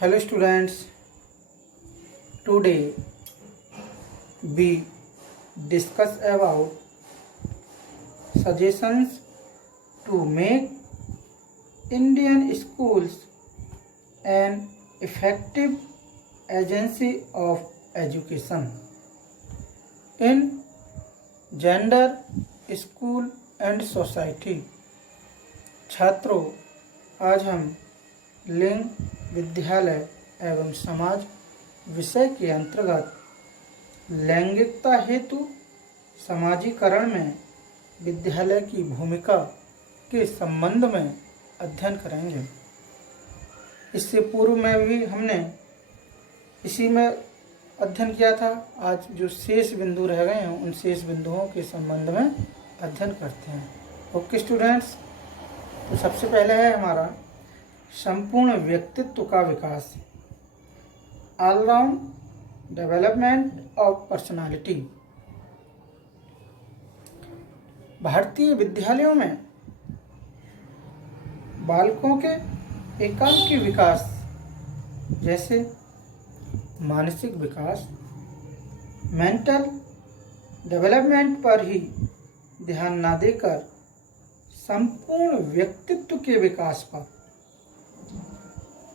Hello students, today we discuss about suggestions to make Indian schools an effective agency of education in gender, school and society। छात्रों, आज हम लिंग, विद्यालय एवं समाज विषय के अंतर्गत लैंगिकता हेतु समाजीकरण में विद्यालय की भूमिका के संबंध में अध्ययन करेंगे। इससे पूर्व में भी हमने इसी में अध्ययन किया था। आज जो शेष बिंदु रह गए हैं उन शेष बिंदुओं के संबंध में अध्ययन करते हैं। ओके स्टूडेंट्स, तो सबसे पहले है हमारा संपूर्ण व्यक्तित्व का विकास, ऑलराउंड डेवलपमेंट ऑफ पर्सनालिटी। भारतीय विद्यालयों में बालकों के एकांकी विकास जैसे मानसिक विकास, मेंटल डेवलपमेंट पर ही ध्यान न देकर संपूर्ण व्यक्तित्व के विकास पर,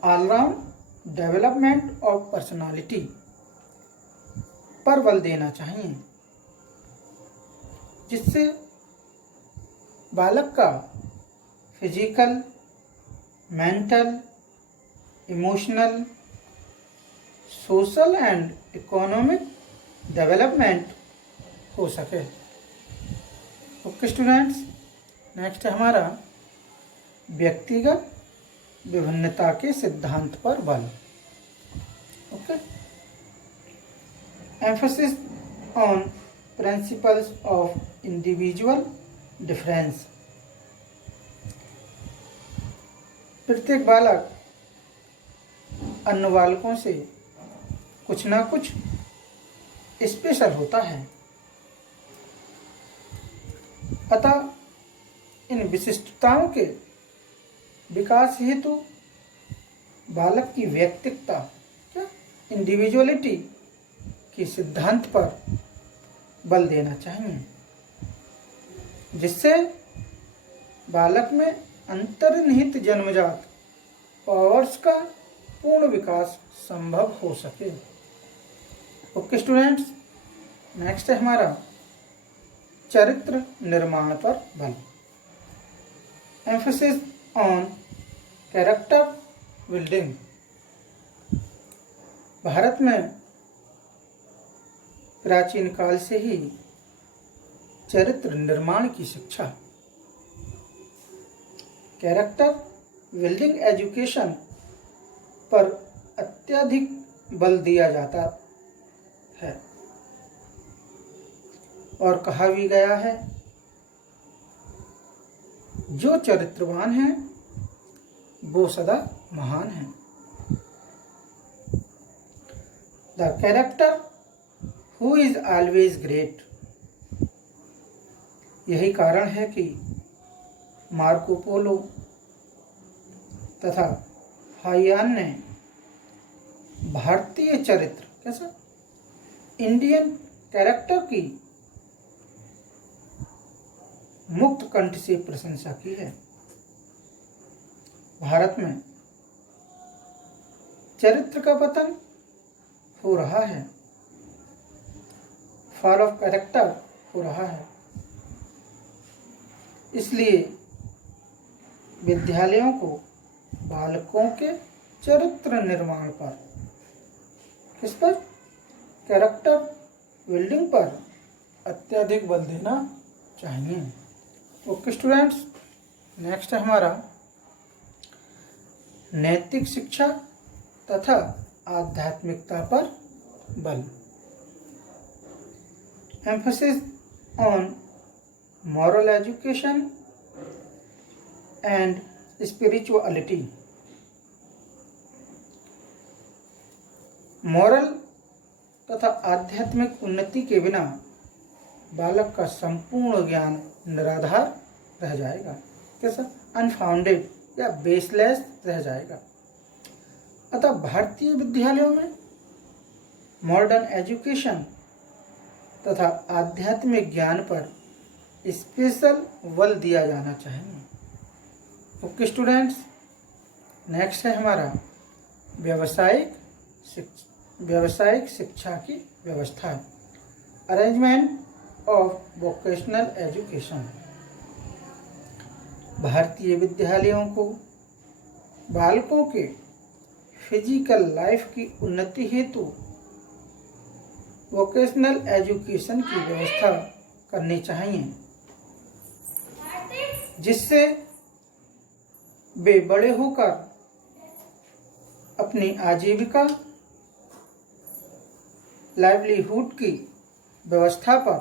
ऑलराउंड डेवलपमेंट ऑफ पर्सनालिटी पर बल देना चाहिए, जिससे बालक का physical, mental, emotional, social and economic development हो सके। ओके स्टूडेंट्स, नेक्स्ट है हमारा व्यक्तिगत विभिन्नता के सिद्धांत पर बल। Okay, emphasis on principles of individual difference. प्रत्येक बालक अन्य बालकों से कुछ ना कुछ स्पेशल होता है, अतः इन विशिष्टताओं के विकास हेतु बालक की व्यक्तिगता इंडिविजुअलिटी के सिद्धांत पर बल देना चाहिए, जिससे बालक में अंतर्निहित जन्मजात पावर्स का पूर्ण विकास संभव हो सके। ओके स्टूडेंट्स, नेक्स्ट है हमारा चरित्र निर्माण पर बल, emphasis on character building. Bharat में प्राचीन काल से ही चरित्र निर्माण की शिक्षा, कैरेक्टर बिल्डिंग एजुकेशन पर अत्यधिक बल दिया जाता है और कहा भी गया है, जो चरित्रवान है वो सदा महान है। The character who is always great. यही कारण है कि मार्को पोलो तथा फाहियान ने भारतीय चरित्र कैसा इंडियन कैरेक्टर की मुक्त कंठ से प्रशंसा की है। भारत में चरित्र का पतन हो रहा है, फॉल ऑफ कैरेक्टर हो रहा है। इसलिए विद्यालयों को बालकों के चरित्र निर्माण पर, किस पर, कैरेक्टर बिल्डिंग पर अत्यधिक बल देना चाहिए। ओके स्टूडेंट्स, नेक्स्ट है हमारा नैतिक शिक्षा तथा आध्यात्मिकता पर बल, emphasis on moral education and spirituality. Moral तथा आध्यात्मिक उन्नति के बिना बालक का संपूर्ण ज्ञान निराधार रह जाएगा, कैसा, अनफाउंडेड या बेसलेस रह जाएगा। अतः भारतीय विद्यालयों में मॉडर्न एजुकेशन तथा आध्यात्मिक ज्ञान पर स्पेशल बल दिया जाना चाहिए। ओके स्टूडेंट्स, नेक्स्ट है हमारा व्यावसायिक शिक्षा की व्यवस्था, अरेंजमेंट ऑफ वोकेशनल एजुकेशन। भारतीय विद्यालयों को बालकों के फिजिकल लाइफ की उन्नति हेतु वोकेशनल एजुकेशन की व्यवस्था करनी चाहिए, जिससे वे बड़े होकर अपनी आजीविका लाइवलीहुड की व्यवस्था पर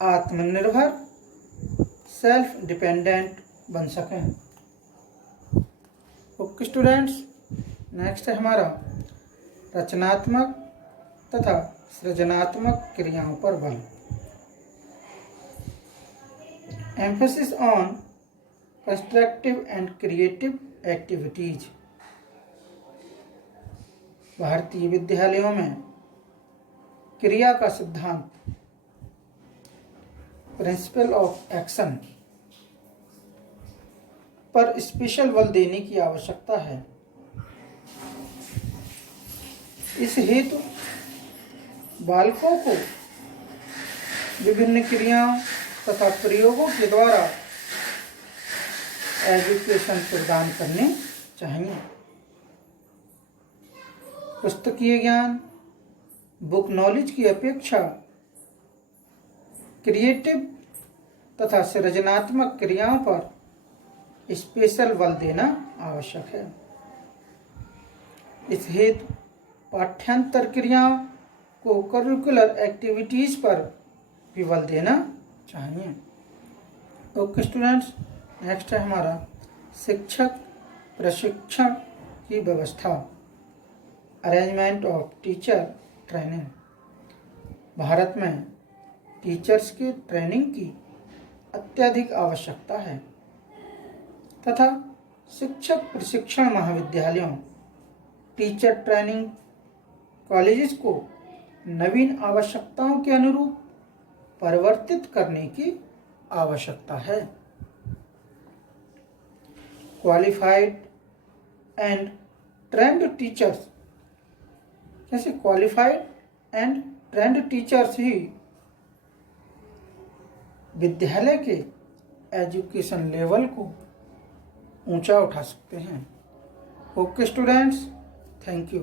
आत्मनिर्भर सेल्फ डिपेंडेंट बन सकें। ओके स्टूडेंट्स, नेक्स्ट है हमारा रचनात्मक तथा सृजनात्मक क्रियाओं पर बल, emphasis on constructive and creative activities. भारतीय विद्यालयों में क्रिया का सिद्धांत, प्रिंसिपल ऑफ एक्शन पर स्पेशल बल देने की आवश्यकता है। इस हेतु बालकों को विभिन्न क्रियाओं तथा प्रयोगों के द्वारा एजुकेशन प्रदान करने चाहिए। पुस्तकीय ज्ञान, बुक नॉलेज की अपेक्षा क्रिएटिव तथा सृजनात्मक क्रियाओं पर स्पेशल बल देना आवश्यक है। इस हेतु पाठ्यांतर क्रियाओं को करिकुलर एक्टिविटीज पर भी बल देना चाहिए। ओके स्टूडेंट्स, नेक्स्ट है हमारा शिक्षक प्रशिक्षण की व्यवस्था, arrangement of teacher training. Bharat में टीचर्स की ट्रेनिंग की अत्यधिक आवश्यकता है तथा शिक्षक प्रशिक्षण महाविद्यालयों, टीचर ट्रेनिंग कॉलेजेस को नवीन आवश्यकताओं के अनुरूप परिवर्तित करने की आवश्यकता है। क्वालिफाइड एंड ट्रेंड टीचर्स, जैसे क्वालिफाइड एंड ट्रेंड टीचर्स ही विद्यालय के एजुकेशन लेवल को ऊंचा उठा सकते हैं। Okay students, thank you.